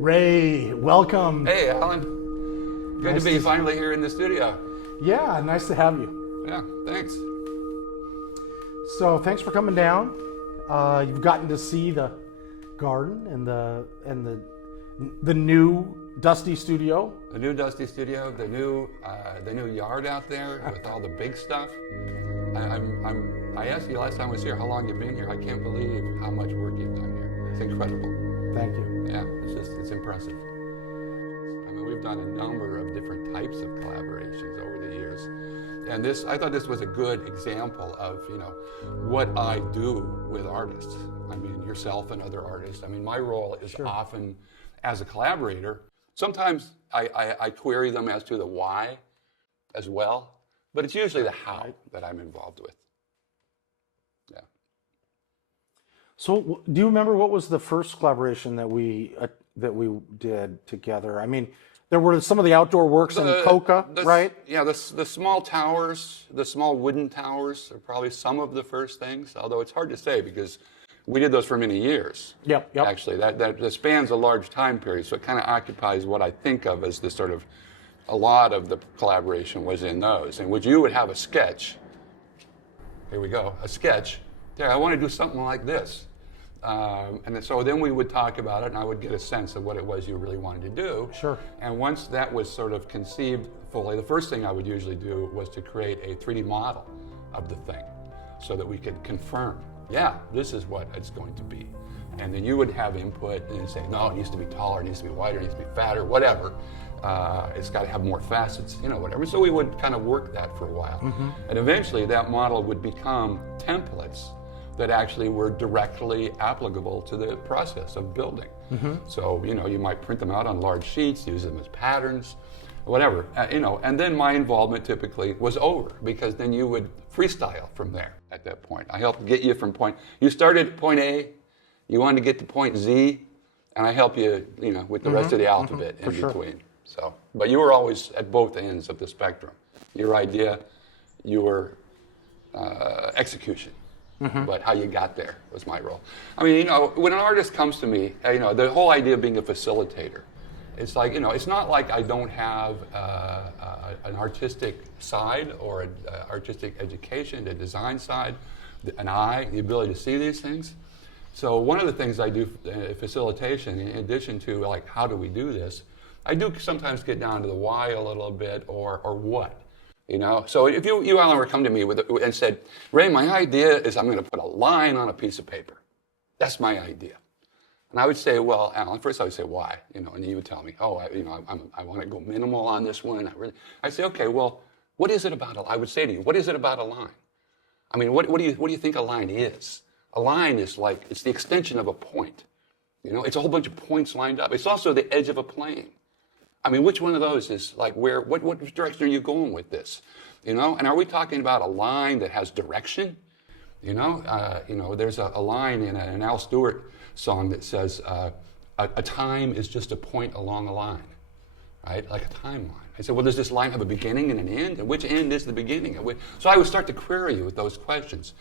Ray, welcome. Hey, Alan. Good to be finally here in the studio. Yeah, nice to have you. Yeah, thanks. So thanks for coming down. You've gotten to see the garden and the new Dusty studio. The new Dusty studio, the new yard out there with all the big stuff. I asked you last time I was here how long you've been here. I can't believe how much work you've done here. It's incredible. Thank you. Yeah, it's impressive. I mean, we've done a number of different types of collaborations over the years. And I thought this was a good example of, what I do with artists. I mean, yourself and other artists. I mean, my role is often as a collaborator. Sometimes I query them as to the why as well, but it's usually the how that I'm involved with. Yeah. So, do you remember what was the first collaboration that we did together? I mean, there were some of the outdoor works in Coca, right? Yeah, the small towers, the small wooden towers are probably some of the first things, although it's hard to say because we did those for many years. Yep. Actually, that spans a large time period, so it kind of occupies what I think of as the sort of, a lot of the collaboration was in those, in which you would have a sketch. Here we go, a sketch. There, I want to do something like this. And so then we would talk about it, and I would get a sense of what it was you really wanted to do. Sure. And once that was sort of conceived fully, the first thing I would usually do was to create a 3D model of the thing so that we could confirm, yeah, this is what it's going to be. And then you would have input and say, no, it needs to be taller, it needs to be wider, it needs to be fatter, whatever. It's got to have more facets, whatever. So we would kind of work that for a while. Mm-hmm. And eventually that model would become templates that actually were directly applicable to the process of building. Mm-hmm. So, you might print them out on large sheets, use them as patterns, whatever, and then my involvement typically was over because then you would freestyle from there at that point. I helped get you from you started at point A, you wanted to get to point Z, and I help you, with the rest of the alphabet in between. So, but you were always at both ends of the spectrum. Your idea, your execution. Mm-hmm. But how you got there was my role. I mean, when an artist comes to me, the whole idea of being a facilitator, it's like, it's not like I don't have an artistic side or an artistic education, a design side, an eye, the ability to see these things. So one of the things I do facilitation, in addition to like, how do we do this, I do sometimes get down to the why a little bit or what. So if you Alan, were come to me and said, Ray, my idea is I'm going to put a line on a piece of paper. That's my idea. And I would say, well, Alan, first I would say, why? And then you would tell me, I want to go minimal on this one. I'd say, okay, well, what is it about I would say to you, what is it about a line? I mean, what do you think a line is? A line is like, it's the extension of a point. It's a whole bunch of points lined up. It's also the edge of a plane. I mean, which one of those is like what direction are you going with this? And are we talking about a line that has direction? There's a line in an Al Stewart song that says, a time is just a point along a line, right? Like a timeline. I said, well, does this line have a beginning and an end? And which end is the beginning? So I would start to query you with those questions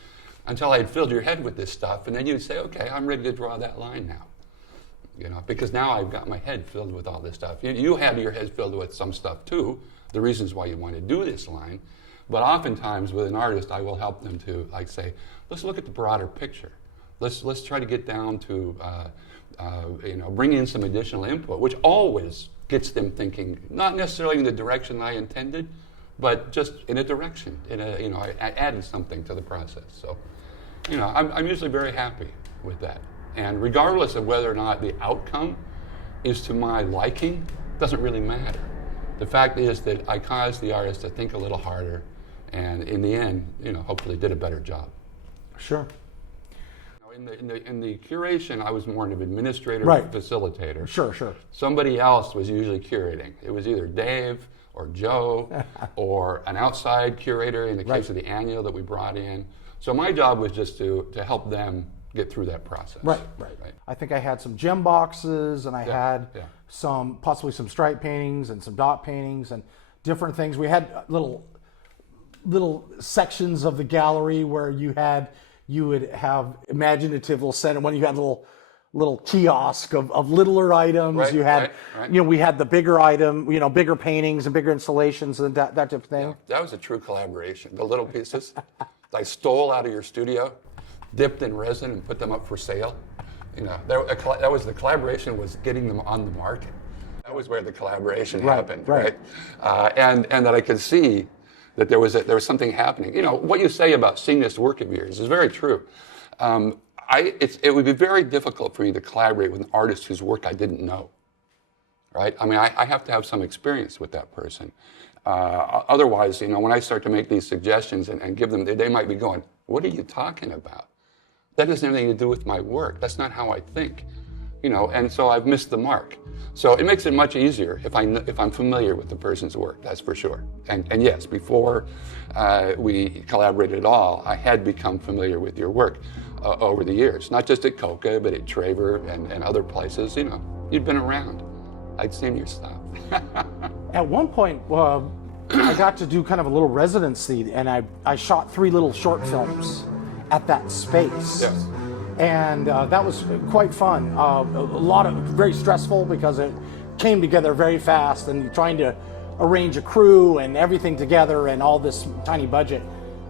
until I had filled your head with this stuff. And then you'd say, okay, I'm ready to draw that line now. Because now I've got my head filled with all this stuff. You had your head filled with some stuff too, the reasons why you want to do this line. But oftentimes with an artist, I will help them to say, let's look at the broader picture. Let's try to get down to, bring in some additional input, which always gets them thinking, not necessarily in the direction I intended, but just in a direction. I added something to the process. So, I'm usually very happy with that. And regardless of whether or not the outcome is to my liking, doesn't really matter. The fact is that I caused the artist to think a little harder, and in the end, hopefully did a better job. Sure. In the curation, I was more an administrator, facilitator. Sure. Somebody else was usually curating. It was either Dave or Joe or an outside curator in the case of the annual that we brought in. So my job was just to help them get through that process. Right. I think I had some gem boxes, and I had possibly some stripe paintings and some dot paintings and different things. We had little sections of the gallery where you would have imaginative little center. When you had little little kiosk of littler items. Right, You had, right. we had the bigger item, bigger paintings and bigger installations and that type of thing. Yeah, that was a true collaboration. The little pieces I stole out of your studio, dipped in resin and put them up for sale. That was the collaboration, was getting them on the market. That was where the collaboration happened, right? And that I could see that there was something happening. What you say about seeing this work of yours is very true. It would be very difficult for me to collaborate with an artist whose work I didn't know, right? I mean, I have to have some experience with that person. Otherwise, when I start to make these suggestions and give them, they might be going, "What are you talking about? That doesn't have anything to do with my work. That's not how I think." And so I've missed the mark. So it makes it much easier if I'm familiar with the person's work, that's for sure. And yes, before we collaborated at all, I had become familiar with your work over the years, not just at Coca, but at Traver and other places. You'd been around. I'd seen your stuff. At one point, I got to do kind of a little residency, and I shot 3 little short films at that space. Yes. And that was quite fun. Very stressful because it came together very fast, and trying to arrange a crew and everything together and all this tiny budget.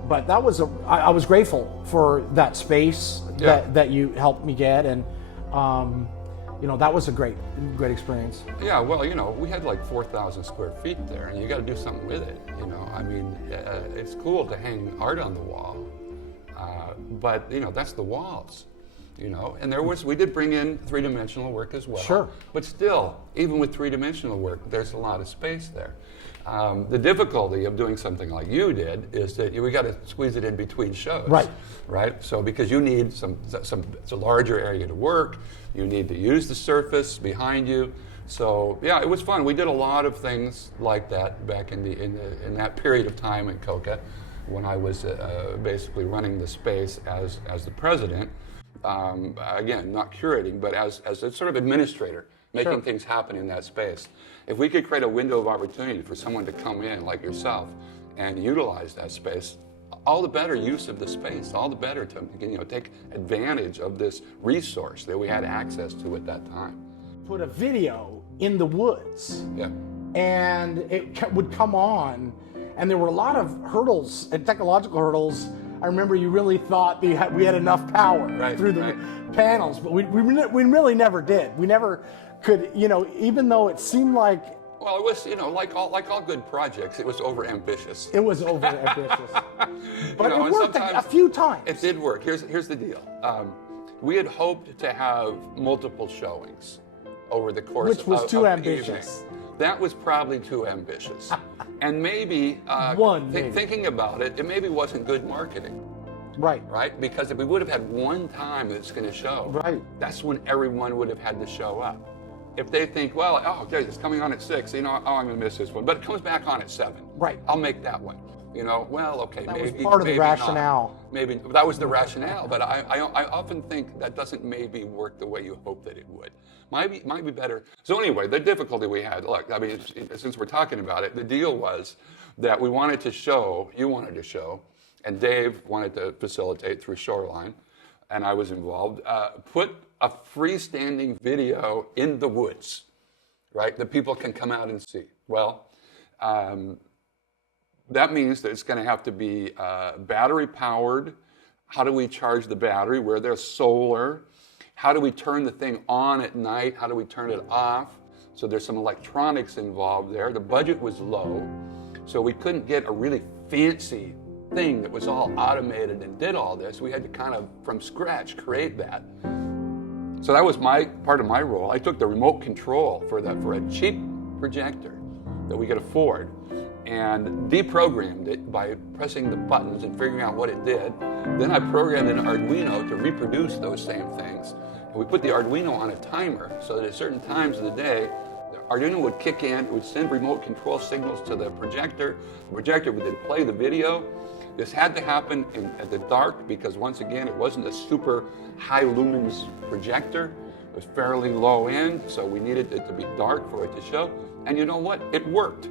But that was I was grateful for that space that you helped me get, and that was a great experience. Yeah, well, we had like 4,000 square feet there, and you got to do something with it. I mean, it's cool to hang art on the wall, but that's the walls. And we did bring in 3-dimensional work as well. Sure. But still, even with 3-dimensional work, there's a lot of space there. The difficulty of doing something like you did is that we got to squeeze it in between shows. Right. Right. So because you need it's a larger area to work, you need to use the surface behind you. So yeah, it was fun. We did a lot of things like that back in that period of time at Coca, when I was basically running the space as the president. Again, not curating, but as a sort of administrator, making things happen in that space. If we could create a window of opportunity for someone to come in like yourself and utilize that space, all the better use of the space, all the better to take advantage of this resource that we had access to at that time. Put a video in the woods, and it would come on, and there were a lot of hurdles and technological hurdles. I remember you really thought we had enough power through the panels, but we really never did. We never could, even though it seemed like. Well, it was, like all good projects, it was over-ambitious. It was over-ambitious. But it worked a few times. It did work. Here's the deal. We had hoped to have multiple showings over the course Which was too of ambitious. That was probably too ambitious. And maybe, thinking about it, it maybe wasn't good marketing. Right? Because if we would have had one time that's going to show, that's when everyone would have had to show up. If they think, okay, it's coming on at 6, I'm going to miss this one. But it comes back on at 7. I'll make that one. Okay, that maybe. Was part of the rationale. Not. Maybe that was the rationale, but I often think that doesn't maybe work the way you hope that it would. Might be better. So anyway, the difficulty we had, look, I mean, since we're talking about it, the deal was that we wanted to show, you wanted to show, and Dave wanted to facilitate through Shoreline, and I was involved, put a freestanding video in the woods, right, that people can come out and see. Well, that means that it's going to have to be battery powered. How do we charge the battery? Where there's solar. How do we turn the thing on at night? How do we turn it off? So there's some electronics involved there. The budget was low, so we couldn't get a really fancy thing that was all automated and did all this. We had to kind of, from scratch, create that. So that was part of my role. I took the remote control for a cheap projector that we could afford and deprogrammed it by pressing the buttons and figuring out what it did. Then I programmed an Arduino to reproduce those same things. And we put the Arduino on a timer so that at certain times of the day, the Arduino would kick in, it would send remote control signals to the projector. The projector would then play the video. This had to happen at the dark because, once again, it wasn't a super high lumens projector. It was fairly low end, so we needed it to be dark for it to show. And you know what? It worked.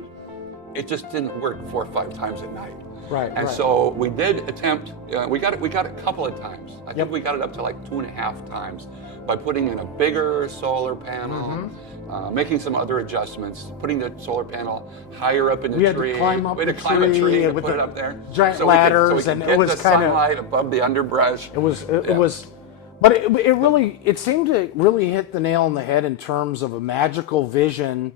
It just didn't work 4 or 5 times at night. Right, And right. so we did attempt, we got it a couple of times. I think we got it up to like 2.5 times by putting in a bigger solar panel, making some other adjustments, putting the solar panel higher up in the We had tree. to climb up we had the to climb a tree to with put the it up there. giant so ladders, we could and get it was the kind of sunlight above the underbrush. It was, but it really, it seemed to really hit the nail on the head in terms of a magical vision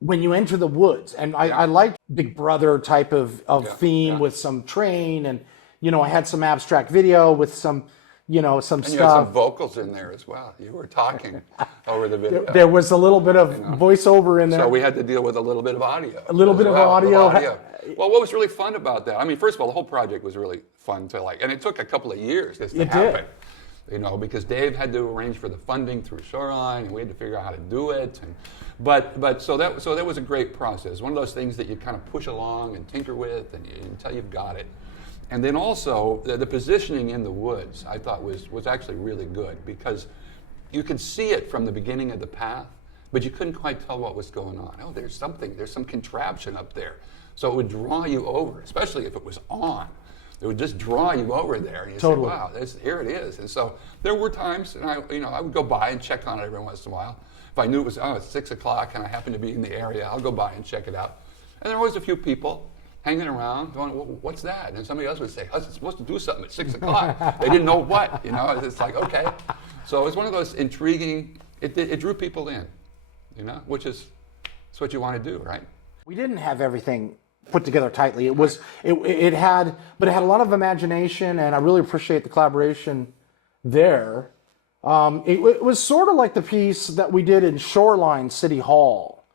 when you enter the woods. And I liked Big Brother type of theme with some train, and I had some abstract video with some, some And stuff. you had some vocals in there as well. You were talking over the video. There was a little bit of voiceover in there. So we had to deal with a little bit of audio. A little bit of audio. Well, what was really fun about that? I mean, first of all, the whole project was really fun to like, and it took a couple of years this to happen. Because Dave had to arrange for the funding through Shoreline, and we had to figure out how to do it. So that was a great process. One of those things that you kind of push along and tinker with, until you've got it. And then also the positioning in the woods, I thought was actually really good, because you could see it from the beginning of the path, but you couldn't quite tell what was going on. Oh, there's some contraption up there. So it would draw you over, especially if it was on. It would just draw you over there, and you say, "Wow, here it is." And so there were times, and I would go by and check on it every once in a while. If I knew it was it's 6 o'clock and I happened to be in the area, I'll go by and check it out. And there were always a few people hanging around going, "Well, what's that?" And somebody else would say, "I was supposed to do something at 6 o'clock." They didn't know what, It's like, okay. So it was one of those intriguing. It drew people in, which is what you want to do, right? We didn't have everything put together tightly. It had a lot of imagination, and I really appreciate the collaboration there. It was sort of like the piece that we did in Shoreline City Hall,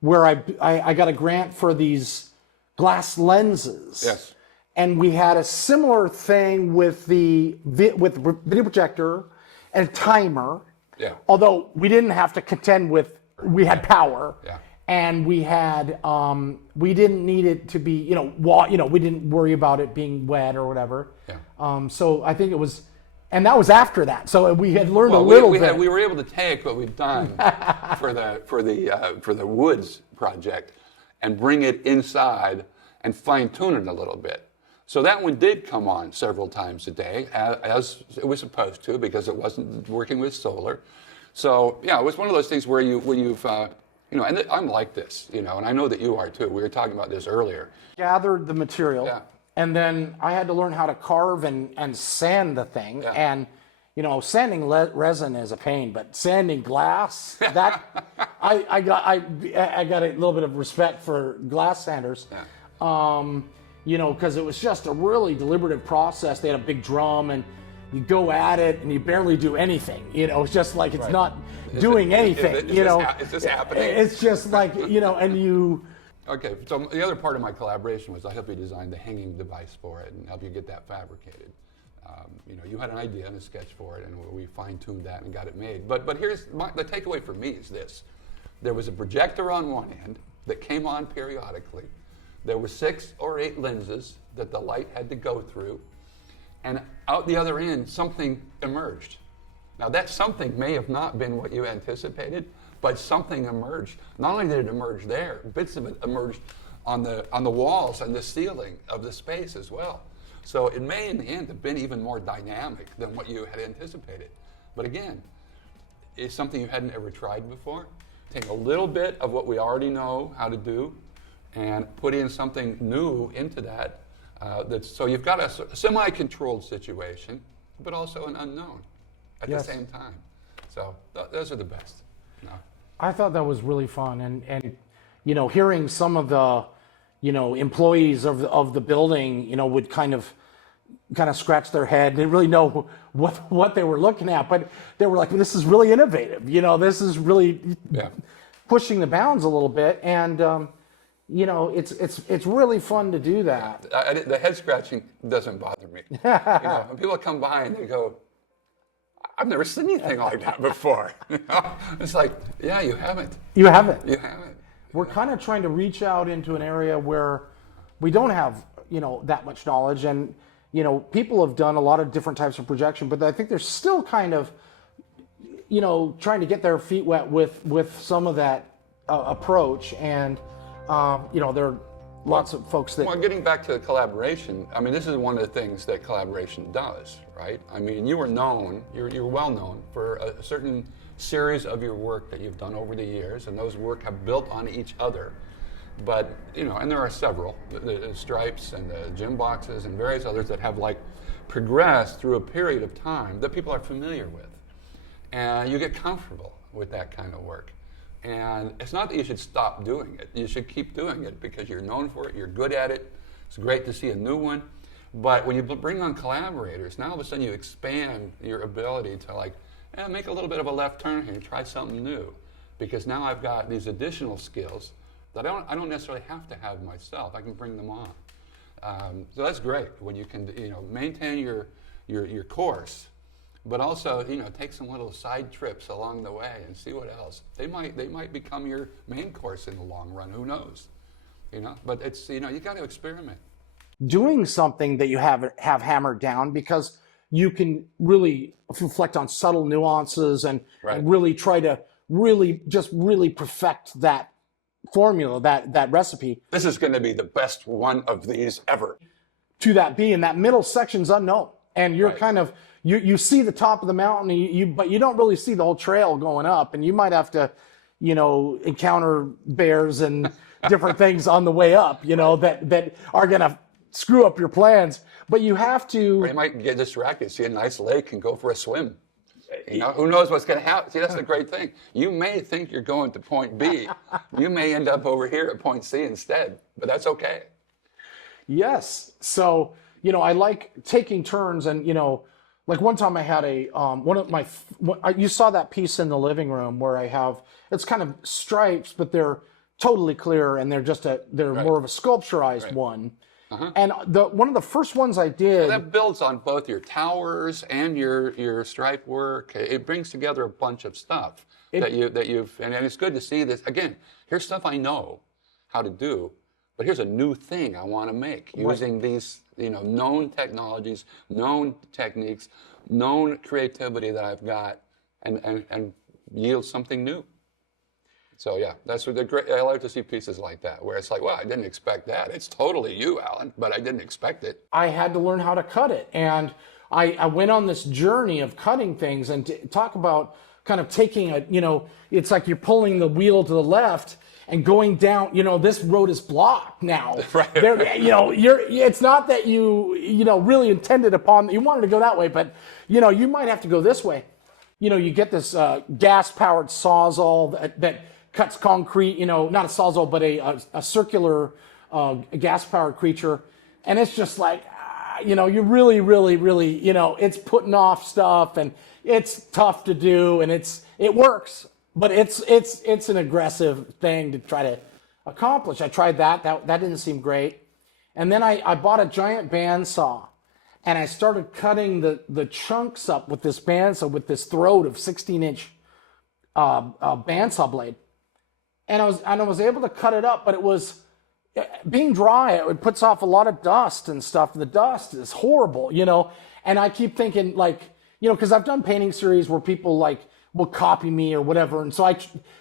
where I got a grant for these glass lenses. Yes. And we had a similar thing with video projector and a timer. Yeah. Although we didn't have to contend with, we had power. Yeah. And we had, we didn't need it to be, we didn't worry about it being wet or whatever. Yeah. So I think it was, and that was after that. So we had learned a little bit. We were able to take what we've done for the woods project and bring it inside and fine tune it a little bit. So that one did come on several times a day, as it was supposed to, because it wasn't working with solar. So yeah, it was one of those things where you've and I'm like this, and I know that you are too. We were talking about this earlier. Gathered the material, and then I had to learn how to carve and sand the thing. Yeah. And sanding resin is a pain, but sanding glass, that I got a little bit of respect for glass sanders. Yeah. Because it was just a really deliberative process. They had a big drum, and you go at it, and you barely do anything. It's just like it's not doing anything. Is this happening? It's just like and you. Okay, so the other part of my collaboration was I helped you design the hanging device for it and help you get that fabricated. You had an idea and a sketch for it, and we fine-tuned that and got it made. But here's the takeaway for me is this: there was a projector on one end that came on periodically. There were 6 or 8 lenses that the light had to go through, and out the other end, something emerged. Now, that something may have not been what you anticipated, but something emerged. Not only did it emerge there, bits of it emerged on the walls and the ceiling of the space as well. So it may, in the end, have been even more dynamic than what you had anticipated. But again, it's something you hadn't ever tried before. Take a little bit of what we already know how to do and put in something new into that. So you've got a semi-controlled situation, but also an unknown at the same time. So those are the best. I thought that was really fun, and hearing some of the employees of the building would kind of scratch their head. They didn't really know what they were looking at, but they were like, well, "This is really innovative. This is really pushing the bounds a little bit." And it's really fun to do that. The head scratching doesn't bother me. When people come by and they go, "I've never seen anything like that before." It's like, yeah, you haven't. You haven't. You haven't. We're kind of trying to reach out into an area where we don't have, that much knowledge, and people have done a lot of different types of projection, but I think they're still kind of, trying to get their feet wet with some of that approach, and they're lots of folks that. Well, getting back to the collaboration, I mean, this is one of the things that collaboration does, right? I mean, you were known, you're well known for a certain series of your work that you've done over the years, and those work have built on each other. But, you know, and there are several, the stripes and the gym boxes and various others that have like progressed through a period of time that people are familiar with. And you get comfortable with that kind of work. And it's not that you should stop doing it. You should keep doing it because you're known for it, you're good at it. It's great to see a new one. But when you bring on collaborators, now all of a sudden you expand your ability to like, make a little bit of a left turn here, try something new. Because now I've got these additional skills that I don't necessarily have to have myself. I can bring them on. So that's great when you can, you know, maintain your course, but also, you know, take some little side trips along the way and see what else. They might become your main course in the long run. Who knows? You know, but it's, you know, you got to experiment. Doing something that you have hammered down, because you can really reflect on subtle nuances and really try to really perfect that formula, that recipe. This is going to be the best one of these ever. To that be, and that middle section's unknown, and you're kind of you see the top of the mountain, but you don't really see the whole trail going up, and you might have to, you know, encounter bears and different things on the way up, you know, that are gonna screw up your plans. But you have to. Or you might get distracted, see a nice lake, and go for a swim. You know, who knows what's going to happen? See, that's the great thing. You may think you're going to point B. You may end up over here at point C instead, but that's okay. Yes. So, you know, I like taking turns, and, you know, like one time I had you saw that piece in the living room where I have, it's kind of stripes, but they're totally clear, and they're more of a sculpturized one. And one of the first ones I did. Well, that builds on both your towers and your stripe work. It brings together a bunch of stuff and it's good to see this. Again, here's stuff I know how to do, but here's a new thing I want to make using these, you know, known technologies, known techniques, known creativity that I've got, and yield something new. So yeah, that's what I like to see pieces like that, where it's like, well, I didn't expect that. It's totally you, Alan, but I didn't expect it. I had to learn how to cut it, and I went on this journey of cutting things, and to talk about kind of taking it's like you're pulling the wheel to the left and going down. You know, this road is blocked now. Right. You know, it's not that you really intended upon. You wanted to go that way, but you know, you might have to go this way. You know, you get this gas-powered sawzall that cuts concrete, you know, not a sawzall, but a circular gas-powered creature. And it's just like, you know, you really, you know, it's putting off stuff, and it's tough to do, and it works, but it's an aggressive thing to try to accomplish. I tried that didn't seem great. And then I bought a giant bandsaw, and I started cutting the chunks up with this bandsaw, with this throat of 16-inch bandsaw blade. And I was able to cut it up, but it was being dry. It puts off a lot of dust and stuff. The dust is horrible, you know. And I keep thinking, like, you know, because I've done painting series where people like will copy me or whatever, and so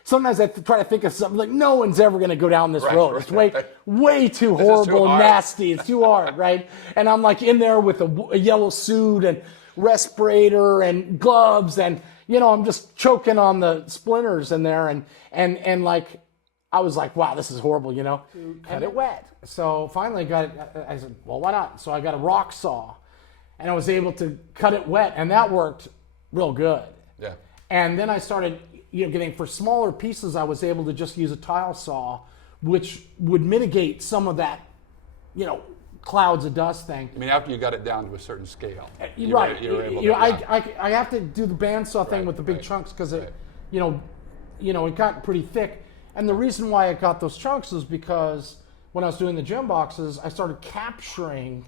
sometimes I try to think of something like, no one's ever going to go down this road. It's way too horrible and nasty. It's too hard, right? And I'm like in there with a yellow suit and respirator and gloves, and you know, I'm just choking on the splinters in there, and like, I was like, wow, this is horrible, you know. Cut it wet. So finally I said, well, why not? So I got a rock saw, and I was able to cut it wet, and that worked real good. Yeah. And then I started, you know, getting, for smaller pieces, I was able to just use a tile saw, which would mitigate some of that, you know, clouds of dust thing. I mean, after you got it down to a certain scale, right? You were able to, I have to do the bandsaw thing with the big chunks, because it, you know, it got pretty thick. And the reason why I got those chunks is because when I was doing the gem boxes, I started capturing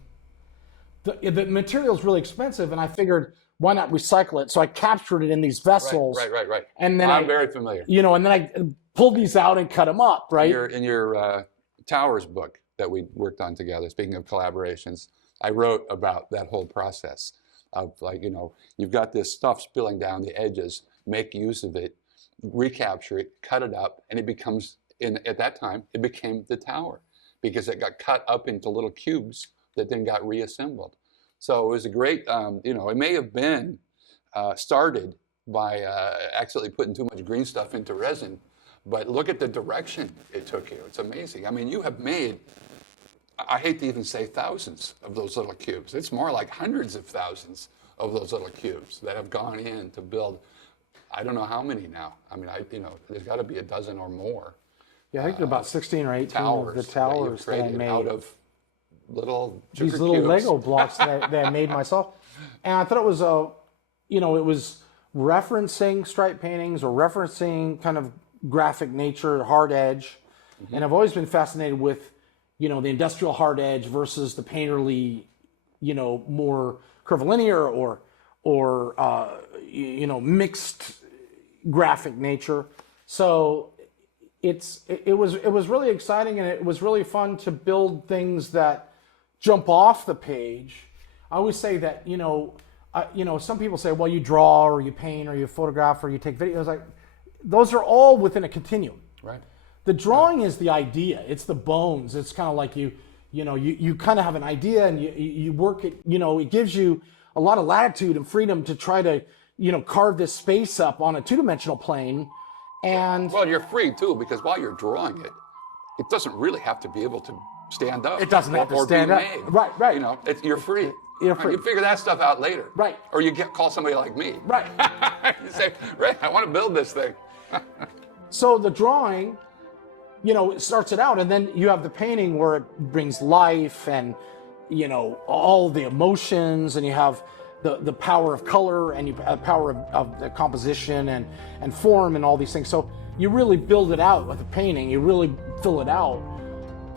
the material's really expensive, and I figured, why not recycle it? So I captured it in these vessels. Right. And then I'm very familiar. You know, and then I pulled these out and cut them up, right? In your Towers book that we worked on together, speaking of collaborations, I wrote about that whole process of, like, you know, you've got this stuff spilling down the edges, make use of it, recapture it, cut it up, and it becomes, at that time, it became the tower. because it got cut up into little cubes that then got reassembled. So it was a great, it may have been started by accidentally putting too much green stuff into resin, but look at the direction it took you. It's amazing. I mean, you have made, I hate to even say thousands of those little cubes. It's more like hundreds of thousands of those little cubes that have gone in to build, I don't know how many now. I mean, there's got to be a dozen or more. Yeah, I think about 16 or 18 towers of the towers that I you've made. out of These little cubes. Lego blocks that I made myself. And I thought it was, it was referencing stripe paintings or referencing kind of graphic nature, hard edge. Mm-hmm. And I've always been fascinated with, the industrial hard edge versus the painterly, more curvilinear or mixed graphic nature. So it was really exciting, and it was really fun to build things that jump off the page. I always say that, some people say, well, you draw or you paint or you photograph or you take videos. Like, those are all within a continuum. Right. The drawing is the idea. It's the bones. It's kind of like you kind of have an idea and you work it. It gives you a lot of latitude and freedom to try to, carve this space up on a two-dimensional plane. And well, you're free too, because while you're drawing it, it doesn't really have to be able to stand up. It doesn't have to or stand be up. made. Right. You're free. You're free. You figure that stuff out later. Right. Or you call somebody like me. Right. You say, Ray, I want to build this thing. So the drawing, it starts it out, and then you have the painting where it brings life and, all the emotions, and you have the power of color, and you have the power of the composition and form and all these things. So you really build it out with a painting. You really fill it out.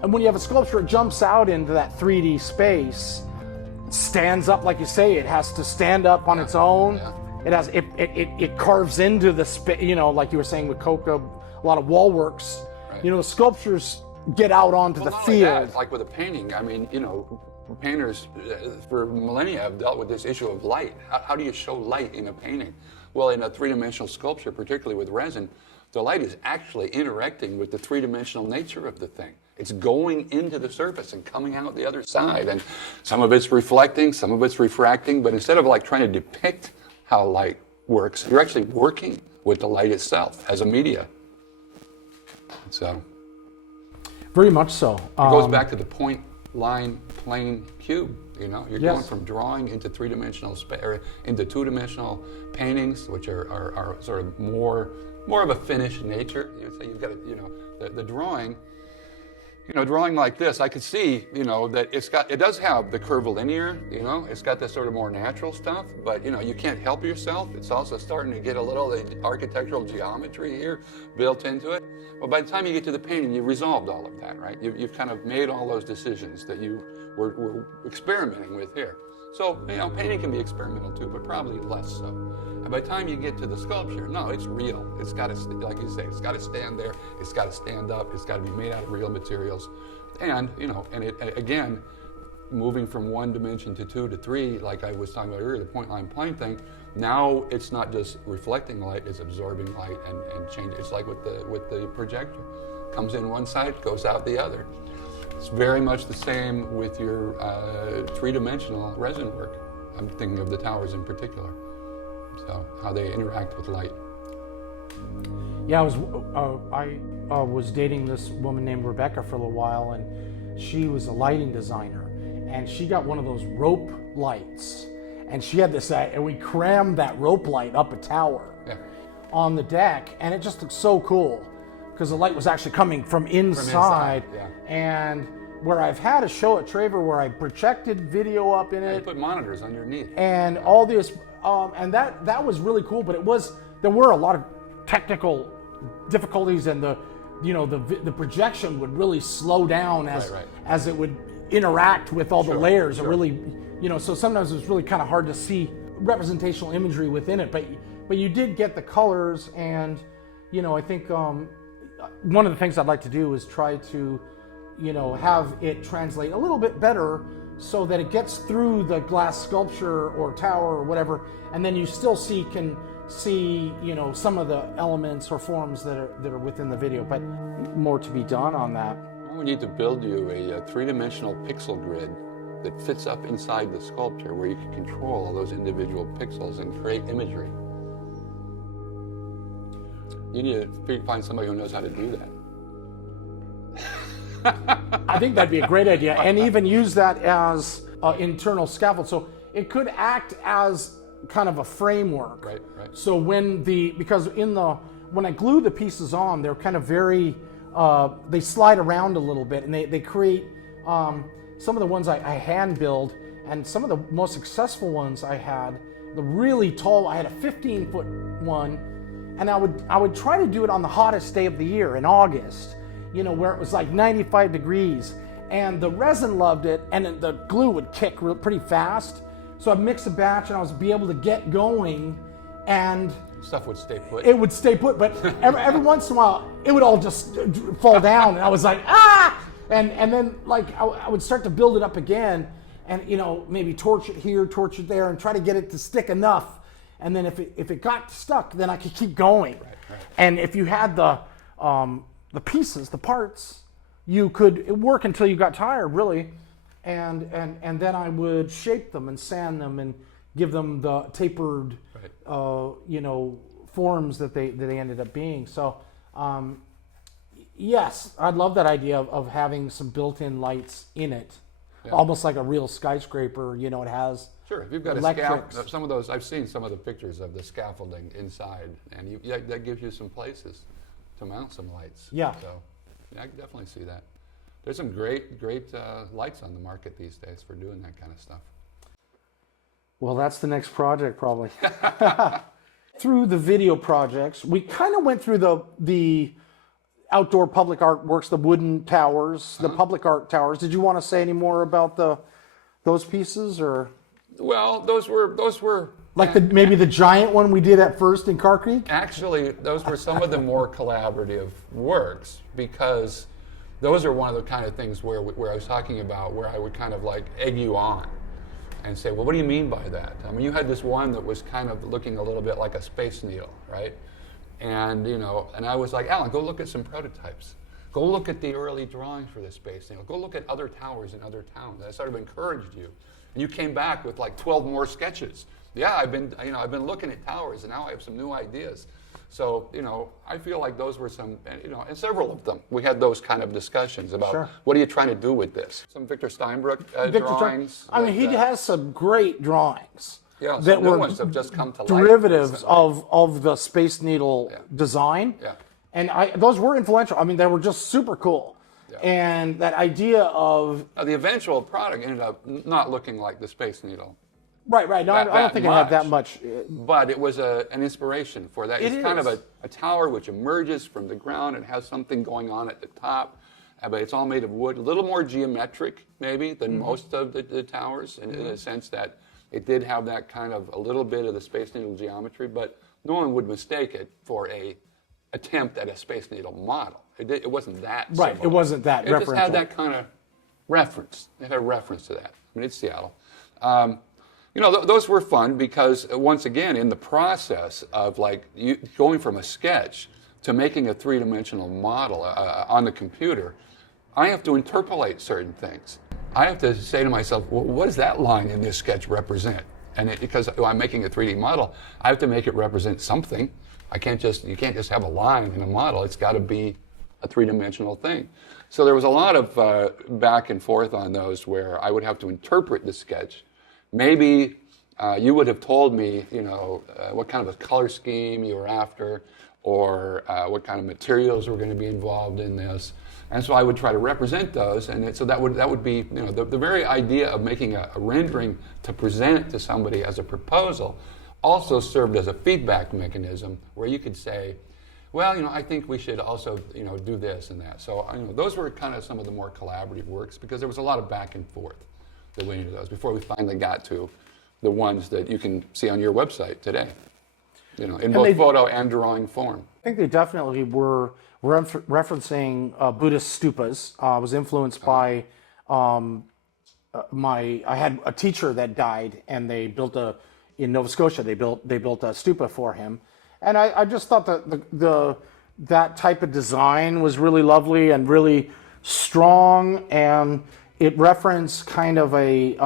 And when you have a sculpture, it jumps out into that 3D space, stands up, like you say, it has to stand up on its own. Yeah. It carves into the space, like you were saying with Coca, a lot of wall works. Right. The sculptures get out onto the field. Like with a painting, I mean, painters for millennia have dealt with this issue of light. How do you show light in a painting? Well, in a three-dimensional sculpture, particularly with resin, the light is actually interacting with the three-dimensional nature of the thing. It's going into the surface and coming out the other side. And some of it's reflecting, some of it's refracting, but instead of like trying to depict how light works, you're actually working with the light itself as a media. So, very much so. It goes back to the point, line, plane, cube. You're yes. going from drawing into three-dimensional or into two-dimensional paintings, which are sort of more of a finished nature. So you've got the drawing. Drawing like this, I could see, that it does have the curvilinear, it's got this sort of more natural stuff, but, you can't help yourself. It's also starting to get a little of the architectural geometry here built into it. But by the time you get to the painting, you've resolved all of that, right? You've kind of made all those decisions that you were experimenting with here. So, painting can be experimental too, but probably less so. And by the time you get to the sculpture, no, it's real. It's got to, like you say, it's got to stand there. It's got to stand up. It's got to be made out of real materials. And, and it, again, moving from one dimension to 2 to 3, like I was talking about earlier, the point line plane thing, now it's not just reflecting light, it's absorbing light and changing. It's like with the projector. Comes in one side, goes out the other. It's very much the same with your three-dimensional resin work. I'm thinking of the towers in particular. So how they interact with light. Yeah, I was dating this woman named Rebecca for a little while, and she was a lighting designer, and she got one of those rope lights, and she had this, and we crammed that rope light up a tower on the deck, and it just looked so cool because the light was actually coming from inside. And where I've had a show at Traver where I projected video up in it. You put monitors underneath. And all this, and that was really cool, but there were a lot of technical difficulties, and the projection would really slow down as it would interact with all the layers. It really, so sometimes it was really kind of hard to see representational imagery within it, but you did get the colors, and I think one of the things I'd like to do is try to have it translate a little bit better so that it gets through the glass sculpture or tower or whatever, and then you still can see some of the elements or forms that are within the video, but more to be done on that. When need to build you a three-dimensional pixel grid that fits up inside the sculpture where you can control all those individual pixels and create imagery. You need to find somebody who knows how to do that. I think that'd be a great idea, and even use that as an internal scaffold. So it could act as kind of a framework. Right. So because when I glue the pieces on, they're kind of very, they slide around a little bit, and they create, some of the ones I hand build, and some of the most successful ones I had, the really tall, I had a 15-foot one, and I would try to do it on the hottest day of the year in August, where it was like 95 degrees, and the resin loved it, and the glue would kick pretty fast. So I'd mix a batch, and I was be able to get going, and stuff would stay put. It would stay put, but every once in a while, it would all just fall down, and I was like, ah! And then like I would start to build it up again, and maybe torch it here, torch it there, and try to get it to stick enough. And then if it got stuck, then I could keep going. Right. And if you had the pieces, the parts, you could work until you got tired, really. And then I would shape them and sand them and give them the tapered, forms that they ended up being. So, yes, I'd love that idea of having some built-in lights in it, almost like a real skyscraper. It has. Sure, if you've got electrics. some of those, I've seen some of the pictures of the scaffolding inside, and that gives you some places to mount some lights. Yeah. So, I can definitely see that. There's some great lights on the market these days for doing that kind of stuff. Well, that's the next project, probably. Through the video projects, we kind of went through the outdoor public artworks, the wooden towers, the public art towers. Did you want to say any more about those pieces, or? Well, those were like maybe the giant one we did at first in Car Creek? Actually, those were some of the more collaborative works, because those are one of the kind of things where I was talking about, where I would kind of like egg you on and say, well, what do you mean by that? I mean, you had this one that was kind of looking a little bit like a Space Needle, right? And and I was like, Alan, go look at some prototypes. Go look at the early drawings for the Space Needle. Go look at other towers in other towns. I sort of encouraged you. And you came back with like 12 more sketches. Yeah, I've been looking at towers, and now I have some new ideas. So, I feel like those were some, and several of them, we had those kind of discussions about what are you trying to do with this? Some Victor Steinbrook drawings. He has some great drawings. Yeah, that new were ones have just come to life. Derivatives of the Space Needle design. Yeah. And those were influential. I mean, they were just super cool. Yeah. And that idea of... the eventual product ended up not looking like the Space Needle. Right. No, I don't think it had that much. But it was an inspiration for that. It's kind of a tower which emerges from the ground and has something going on at the top. But it's all made of wood, a little more geometric maybe than most of the towers, in a sense that it did have that kind of a little bit of the Space Needle geometry, but no one would mistake it for a attempt at a Space Needle model. It wasn't that right. similar. It wasn't that referential. It just had that kind of reference. It had a reference to that. I mean, it's Seattle. Those were fun because, once again, in the process of going from a sketch to making a three-dimensional model on the computer, I have to interpolate certain things. I have to say to myself, well, what does that line in this sketch represent? And because I'm making a 3D model, I have to make it represent something. You can't just have a line in a model. It's got to be a three-dimensional thing. So there was a lot of back and forth on those where I would have to interpret the sketch. Maybe you would have told me, what kind of a color scheme you were after, or what kind of materials were going to be involved in this. And so I would try to represent those, and so that would be, the very idea of making a rendering to present to somebody as a proposal also served as a feedback mechanism where you could say, well, I think we should also, do this and that. So, those were kind of some of the more collaborative works because there was a lot of back and forth that went into those before we finally got to the ones that you can see on your website today, in both photo and drawing form. I think they definitely were referencing Buddhist stupas. I was influenced by I had a teacher that died, and they built in Nova Scotia. They built a stupa for him, and I just thought that that type of design was really lovely and really strong, and it referenced kind of the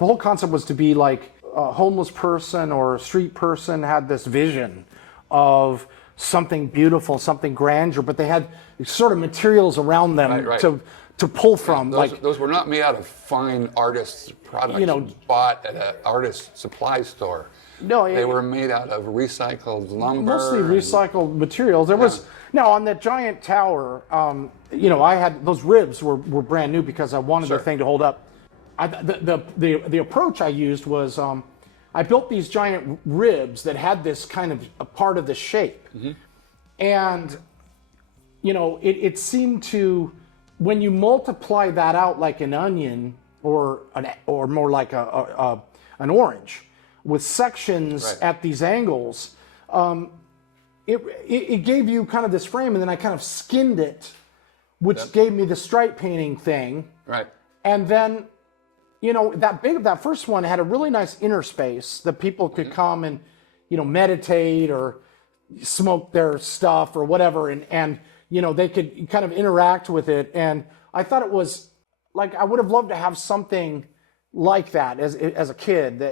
whole concept was to be like a homeless person or a street person had this vision of something beautiful, something grandeur, but they had sort of materials around them Right. to pull from. Those were not made out of fine artists' products bought at an artist supply store. No, they were made out of recycled lumber. Mostly recycled materials. There was now on that giant tower. I had those ribs were brand new because I wanted the thing to hold up. The approach I used was I built these giant ribs that had this kind of a part of the shape, and it seemed to, when you multiply that out like an onion or more like an orange with sections at these angles, it gave you kind of this frame, and then I kind of skinned it, which gave me the stripe painting thing. Right. And then, that first one had a really nice inner space that people could come and, meditate or smoke their stuff or whatever, and they could kind of interact with it. And I thought it was like, I would have loved to have something like that as a kid.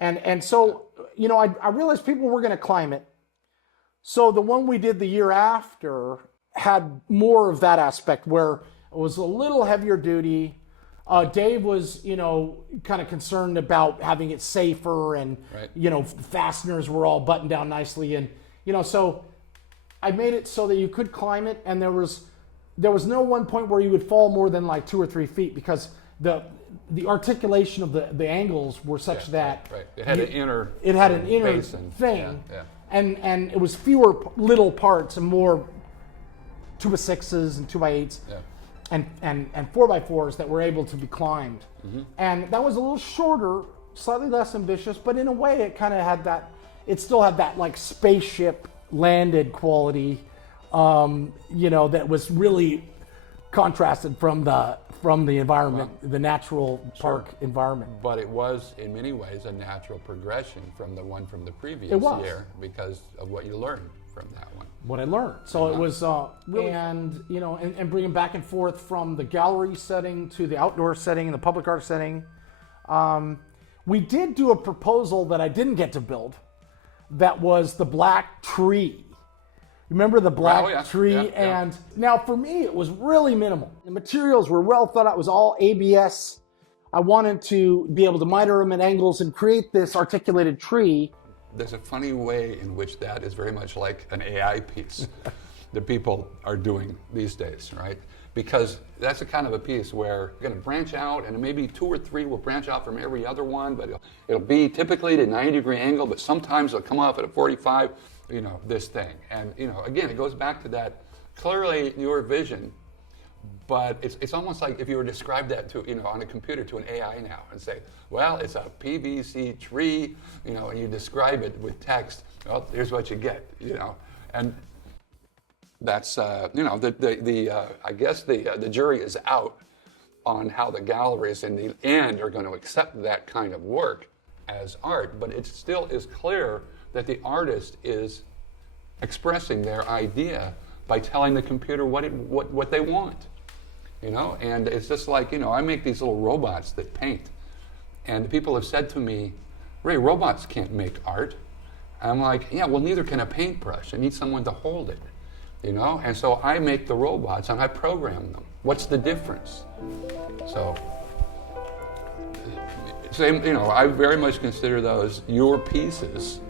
And so, I realized people were going to climb it. So the one we did the year after had more of that aspect where it was a little heavier duty. Dave was, kind of concerned about having it safer, and the fasteners were all buttoned down nicely, and so I made it so that you could climb it, and there was no one point where you would fall more than like 2 or 3 feet because the articulation of the angles were such that it had an inner thing, and it was fewer little parts and more 2x6s and 2x8s. And 4x4s that were able to be climbed. And that was a little shorter, slightly less ambitious, but in a way it kind of had that, it still had that like spaceship landed quality, that was really contrasted from the environment, the natural park environment. But it was in many ways a natural progression from the one from the previous year because of what you learned from that one. What I learned. So it was, and bringing back and forth from the gallery setting to the outdoor setting and the public art setting. We did do a proposal that I didn't get to build. That was the black tree. Remember the black tree? And now for me, it was really minimal. The materials were well thought out. It was all ABS. I wanted to be able to miter them at angles and create this articulated tree. There's a funny way in which that is very much like an AI piece that people are doing these days, right? Because that's a kind of a piece where you're going to branch out, and maybe 2 or 3 will branch out from every other one, but it'll be typically at a 90-degree angle, but sometimes it'll come off at a 45, this thing. And, again, it goes back to that, clearly your vision, but it's almost like if you were to describe that to, on a computer to an AI now and say, well, it's a PVC tree, and you describe it with text, well, here's what you get, and that's, I guess the jury is out on how the galleries in the end are going to accept that kind of work as art, but it still is clear that the artist is expressing their idea by telling the computer what they want. And it's just like, I make these little robots that paint. And people have said to me, Ray, robots can't make art. And I'm like, yeah, well, neither can a paintbrush. I need someone to hold it, And so I make the robots and I program them. What's the difference? So, I very much consider those your pieces.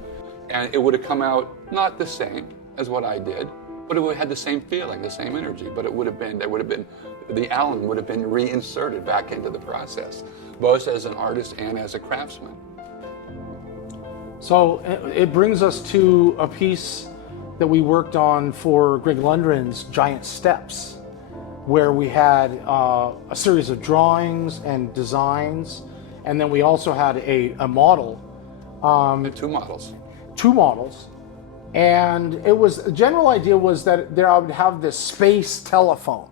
And it would have come out not the same as what I did, but it would have had the same feeling, the same energy, but the Alan would have been reinserted back into the process, both as an artist and as a craftsman. So it brings us to a piece that we worked on for Greg Lundgren's Giant Steps, where we had a series of drawings and designs, and then we also had a model. 2 models. 2 models. And the general idea was that I would have this space telephone.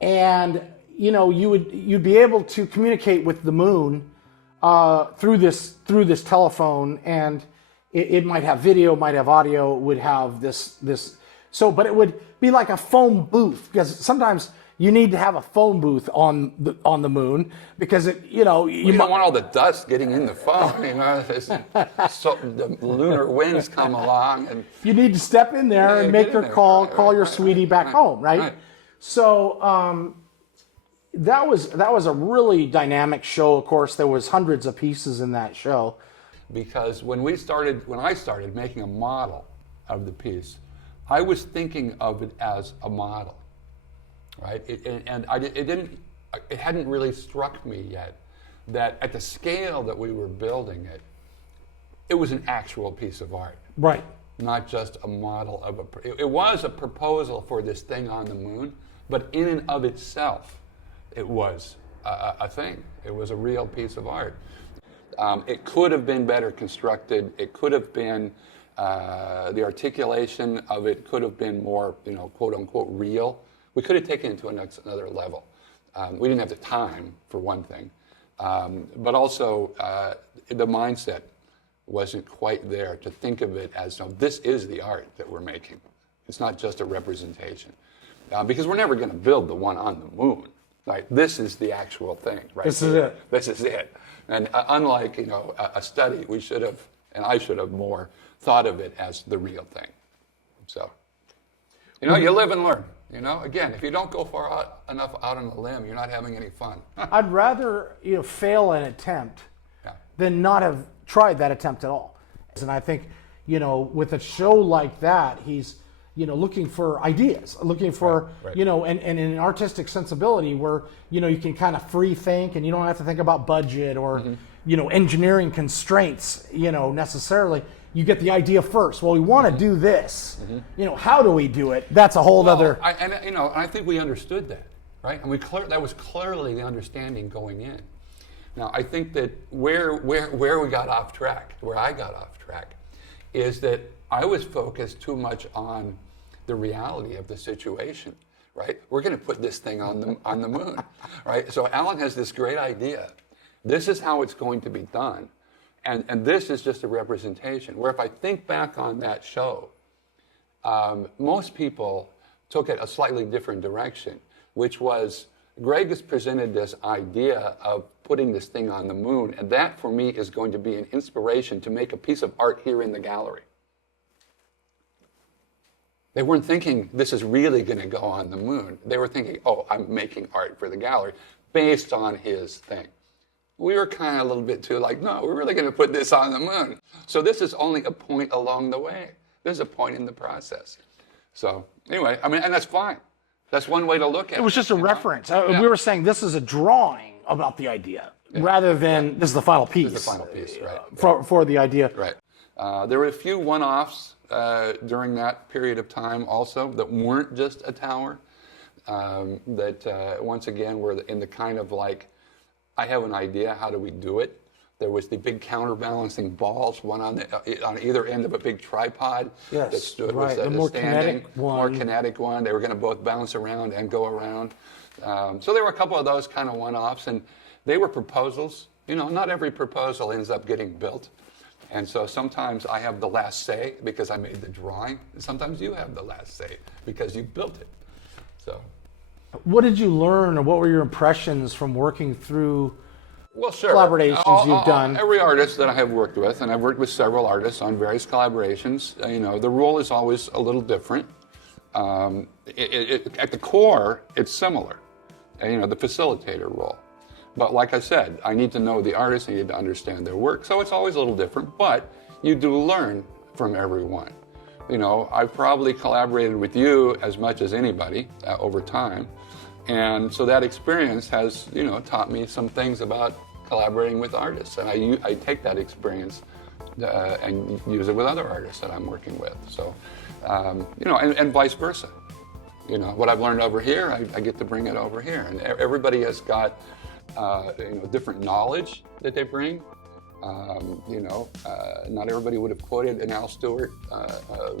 And, you'd be able to communicate with the moon through this telephone, and it might have video, might have audio, it would have this So, but it would be like a phone booth, because sometimes you need to have a phone booth on the moon, because you don't want all the dust getting in the phone. So the lunar winds come along, and you need to step in there and make your call, call your sweetie back home, right? Right. So that was a really dynamic show. Of course, there was hundreds of pieces in that show. Because when I started making a model of the piece, I was thinking of it as a model, right? It hadn't really struck me yet that at the scale that we were building it, it was an actual piece of art. Right. Not just a model of it was a proposal for this thing on the moon, but in and of itself, it was a thing. It was a real piece of art. It could have been better constructed. It could have been, the articulation of it could have been more, quote unquote, real. We could have taken it to another level. We didn't have the time, for one thing. But also, the mindset wasn't quite there to think of it as, no, this is the art that we're making. It's not just a representation. Because we're never going to build the one on the moon. Right? This is the actual thing. Right? This is it. This is it. And unlike a study, we should have, and I should have more thought of it as the real thing. So, you live and learn. Again, if you don't go far enough out on a limb, you're not having any fun. I'd rather fail an attempt than not have tried that attempt at all. And I think with a show like that, he's looking for ideas, looking for, right. And an artistic sensibility where, you can kind of free think, and you don't have to think about budget or, engineering constraints, necessarily. You get the idea first. Well, we want to do this. How do we do it? That's a whole other. I think we understood that, right? And that was clearly the understanding going in. Now, I think that where we got off track, where I got off track, is that I was focused too much on the reality of the situation, right? We're going to put this thing on the moon, right? So Alan has this great idea. This is how it's going to be done. And this is just a representation. Where if I think back on that show, most people took it a slightly different direction, which was Greg has presented this idea of putting this thing on the moon, and that for me is going to be an inspiration to make a piece of art here in the gallery. They weren't thinking this is really going to go on the moon. They were thinking, oh, I'm making art for the gallery based on his thing. We were kind of a little bit too like, no, we're really going to put this on the moon. So this is only a point along the way. There's a point in the process. So anyway, and that's fine. That's one way to look at it. It was just a reference. We were saying this is a drawing about the idea, rather than this is the final piece. This is the final piece, right. For the idea. Right. There were a few one-offs during that period of time also that weren't just a tower, that once again were in the kind of like, I have an idea, how do we do it? There was the big counterbalancing balls, one on either end of a big tripod that stood, right. was the more standing, kinetic one. more kinetic one. They were going to both bounce around and go around. So there were a couple of those kind of one-offs, and they were proposals. Not every proposal ends up getting built. And so sometimes I have the last say because I made the drawing, and sometimes you have the last say because you built it. So, what did you learn, or what were your impressions from working through collaborations you've done? Every artist that I have worked with, and I've worked with several artists on various collaborations, the role is always a little different. At the core, it's similar, the facilitator role. But like I said, I need to know the artist, I need to understand their work, so it's always a little different, but you do learn from everyone. I've probably collaborated with you as much as anybody over time, and so that experience has, taught me some things about collaborating with artists, and I take that experience and use it with other artists that I'm working with. So, and vice versa. What I've learned over here, I get to bring it over here, and everybody has got different knowledge that they bring. Not everybody would have quoted an Al Stewart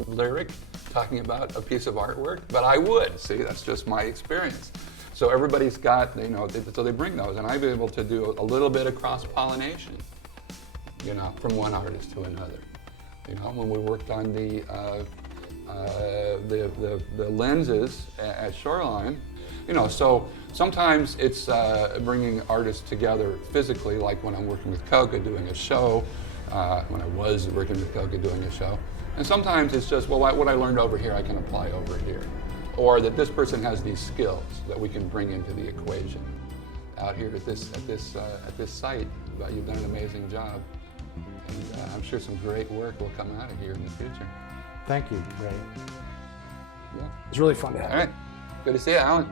lyric talking about a piece of artwork, but I would. See, that's just my experience. So everybody's got, so they bring those, and I've been able to do a little bit of cross-pollination, from one artist to another. When we worked on the the lenses at Shoreline. So sometimes it's bringing artists together physically, like when I'm working with Koga doing a show, when I was working with Koga doing a show. And sometimes it's just, well, what I learned over here, I can apply over here. Or that this person has these skills that we can bring into the equation. Out here at this site, you've done an amazing job. And I'm sure some great work will come out of here in the future. Thank you, Ray. Yeah. It's really fun to have All you. right. Good to see you, Alan.